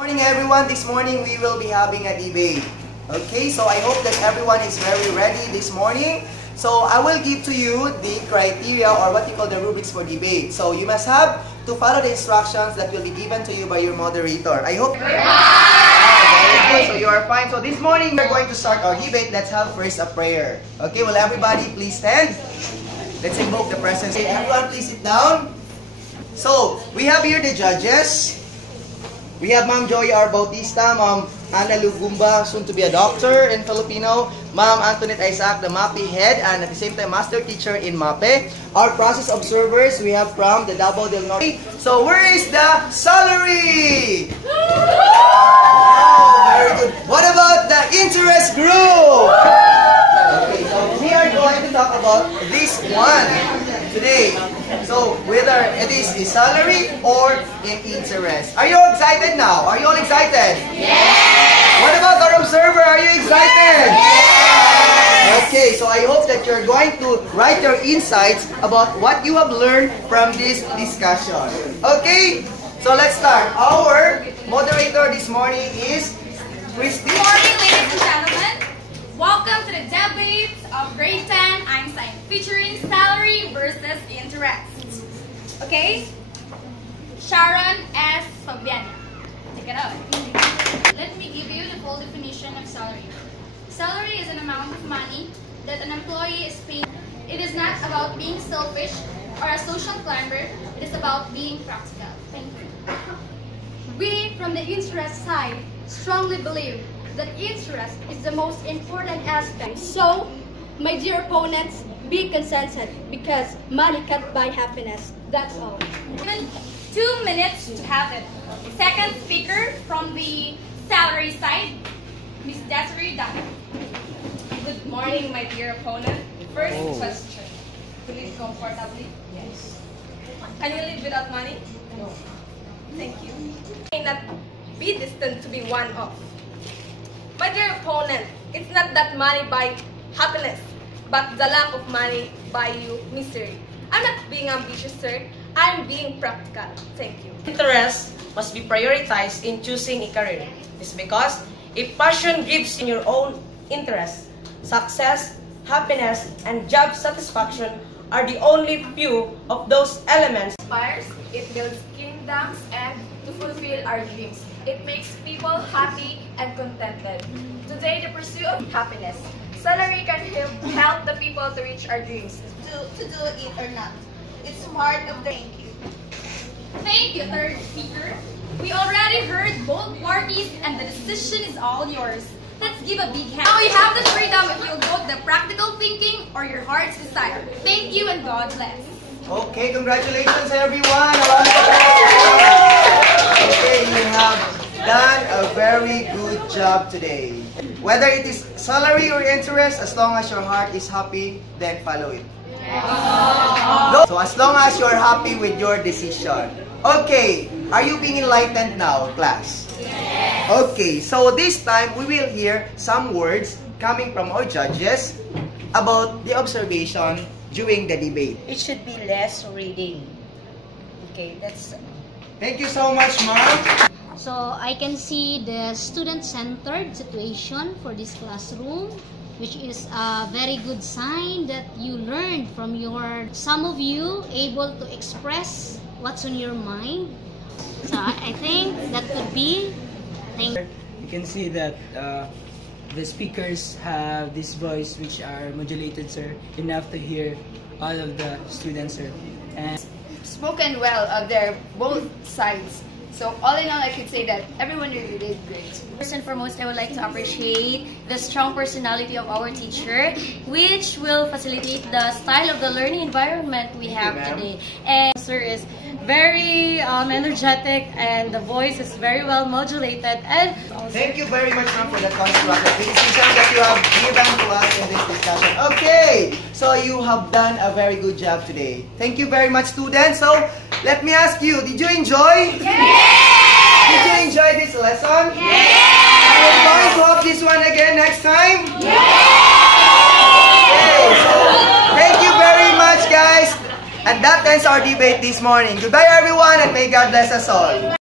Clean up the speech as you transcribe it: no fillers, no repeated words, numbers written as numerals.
Morning everyone, this morning we will be having a debate. Okay, so I hope that everyone is very ready this morning. So I will give to you the criteria or what you call the rubrics for debate. So you must have to follow the instructions that will be given to you by your moderator. I hope very good. So you are fine. So this morning we are going to start our debate. Let's have first a prayer. Okay, will everybody please stand? Let's invoke the presence. Okay, everyone please sit down. So we have here the judges. We have Ma'am Joy R. Bautista, Ma'am Ana Lugumba, soon to be a doctor in Filipino, Ma'am Antoinette Isaac, the MAPE head, and at the same time, master teacher in MAPE. Our process observers, we have from the Davao del Norte. So, where is the salary? Oh, very good. What about the interest group? Okay, so we are going to talk about this one today. So, whether it is a salary or in interest. Are you excited now? Are you all excited? Yes! What about our observer? Are you excited? Yes! Okay, so I hope that you're going to write your insights about what you have learned from this discussion. Okay, so let's start. Our moderator this morning is Christy. Good morning, ladies and gentlemen. Welcome to the debate of grade 10 Einstein, featuring salary versus interest. Okay? Sharon S. Fabiana. Take it out. Let me give you the full definition of salary. Salary is an amount of money that an employee is paid. It is not about being selfish or a social climber. It is about being practical. Thank you. We, from the interest side, strongly believe that interest is the most important aspect. So, my dear opponents, be consented because money can't buy happiness. That's all. Given 2 minutes to have it. Second speaker from the salary side, Ms. Desiree Dunn. Good morning, my dear opponent. First question. To live comfortably? Yes. Can you live without money? No. Thank you. May not be destined to be one of. My dear opponent, it's not that money buy happiness, but the lack of money buy you misery. I'm not being ambitious, sir. I'm being practical. Thank you. Interest must be prioritized in choosing a career. It's because if passion gives in your own interest, success, happiness, and job satisfaction are the only few of those elements. Inspires, it builds kingdoms, and to fulfill our dreams. It makes people happy and contented. Today, the pursuit of happiness. Salary can help the people to reach our dreams. To do it or not. It's part of the thank you. Thank you, third speaker. We already heard both parties and the decision is all yours. Let's give a big hand. Now you have the freedom if you'll go the practical thinking or your heart's desire. Thank you and God bless. Okay, congratulations everyone. Okay, you have done a very good job today. Whether it is salary or interest, as long as your heart is happy, then follow it. No. So as long as you're happy with your decision. Okay, are you being enlightened now, class? Yes. Okay, so this time we will hear some words coming from our judges about the observation during the debate. It should be less reading. Okay, that's... Thank you so much, ma'am. So I can see the student-centered situation for this classroom, which is a very good sign that you learned from some of you able to express what's on your mind. So I think that could be. You can see that the speakers have this voice which are modulated, sir, enough to hear all of the students, sir. And Spoken well of their both sides. So all in all, I could say that everyone really did great. First and foremost, I would like to appreciate the strong personality of our teacher, which will facilitate the style of the learning environment we have today. And sir is very energetic and the voice is very well modulated. And thank you very much, ma'am, for the constructive criticism that you have given to us in this discussion. Okay, so you have done a very good job today. Thank you very much, students. So let me ask you, did you enjoy? Yes! Did you enjoy this lesson? Yes! Are you going to have this one again next time? Yes! Okay, so thank you very much, guys. And that ends our debate this morning. Goodbye, everyone, and may God bless us all.